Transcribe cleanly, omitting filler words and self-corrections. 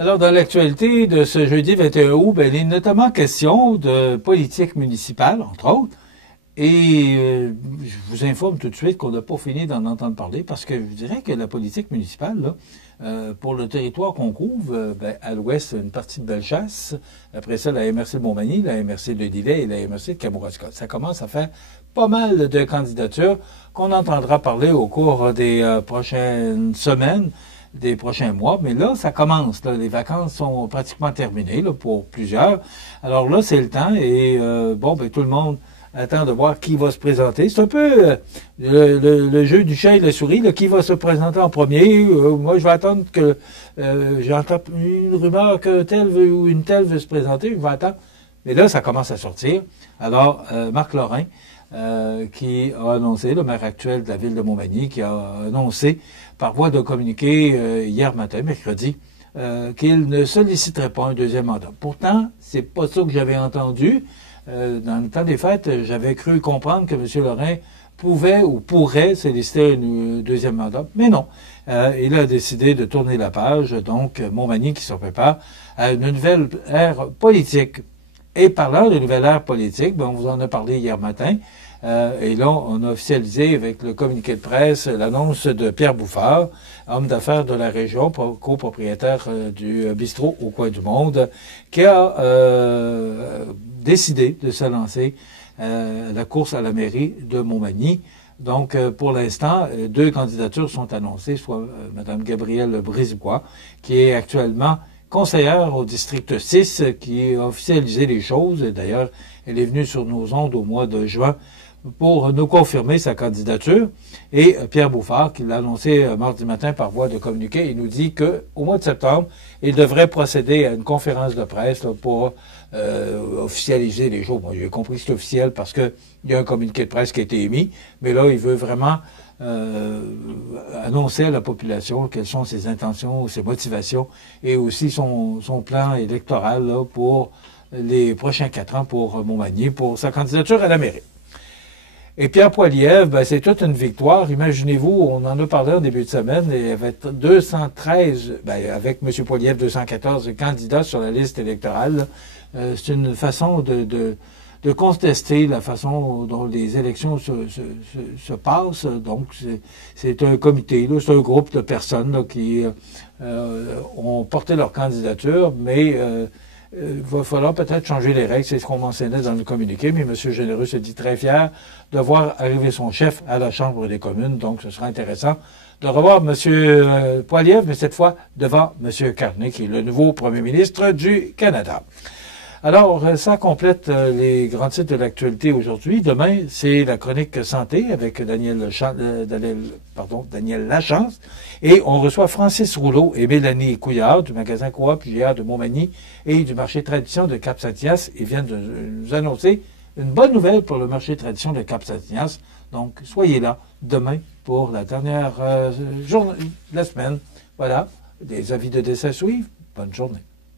Alors, dans l'actualité de ce jeudi 21 août, il est notamment question de politique municipale, entre autres. Et je vous informe tout de suite qu'on n'a pas fini d'en entendre parler parce que je dirais que la politique municipale, là, pour le territoire qu'on couvre, à l'ouest, une partie de Bellechasse, après ça, la MRC de Montmagny, la MRC de Lillet et la MRC de Kamouraska. Ça commence à faire pas mal de candidatures qu'on entendra parler au cours des prochaines semaines, des prochains mois. Mais là, ça commence. Là, les vacances sont pratiquement terminées là, pour plusieurs. Alors là, c'est le temps et tout le monde attend de voir qui va se présenter. C'est un peu le jeu du chat et de la souris, là, qui va se présenter en premier. Moi, je vais attendre que j'entends une rumeur qu'un tel ou une telle veut se présenter. Je vais attendre. Mais là, ça commence à sortir. Alors, Marc Lorrain, qui a annoncé, le maire actuel de la ville de Montmagny, qui a annoncé par voie de communiqué hier matin, mercredi, qu'il ne solliciterait pas un deuxième mandat. Pourtant, c'est pas ça que j'avais entendu. Dans le temps des fêtes, j'avais cru comprendre que M. Lorrain pouvait ou pourrait solliciter un deuxième mandat. Mais non. Il a décidé de tourner la page. Donc, Montmagny qui se prépare à une nouvelle ère politique. Et parlant de nouvelle ère politique, on vous en a parlé hier matin. Et là, on a officialisé avec le communiqué de presse l'annonce de Pierre Bouffard, homme d'affaires de la région, copropriétaire du bistrot au coin du monde, qui a décidé de se lancer la course à la mairie de Montmagny. Donc, pour l'instant, deux candidatures sont annoncées, soit Mme Gabrielle Brisebois, qui est actuellement conseillère au district 6, qui a officialisé les choses. D'ailleurs, elle est venue sur nos ondes au mois de juin pour nous confirmer sa candidature. Et Pierre Bouffard, qui l'a annoncé mardi matin par voie de communiqué, il nous dit qu'au mois de septembre, il devrait procéder à une conférence de presse là, pour officialiser les choses. Bon, j'ai compris que c'est officiel parce qu'il y a un communiqué de presse qui a été émis, mais là, il veut vraiment annoncer à la population quelles sont ses intentions, ses motivations et aussi son plan électoral là, pour les prochains 4 ans pour Montmagny, pour sa candidature à la mairie. Et Pierre Poilievre, c'est toute une victoire. Imaginez-vous, on en a parlé en début de semaine, il y avait 213, avec M. Poilievre, 214 candidats sur la liste électorale. C'est une façon de contester la façon dont les élections se passent. Donc, c'est un comité, c'est un groupe de personnes là, qui ont porté leur candidature, mais il va falloir peut-être changer les règles, c'est ce qu'on mentionnait dans le communiqué, mais M. Généreux se dit très fier de voir arriver son chef à la Chambre des communes, donc ce sera intéressant de revoir M. Poilievre, mais cette fois devant M. Carney, qui est le nouveau premier ministre du Canada. Alors, ça complète les grands titres de l'actualité aujourd'hui. Demain, c'est la chronique santé avec Daniel Lachance. Et on reçoit Francis Rouleau et Mélanie Couillard du magasin Coop GA de Montmagny et du marché Tradition de Cap-Saint-Ignace. Ils viennent de nous annoncer une bonne nouvelle pour le marché Tradition de Cap-Saint-Ignace. Donc, soyez là demain pour la dernière journée de la semaine. Voilà, des avis de décès suivent. Bonne journée.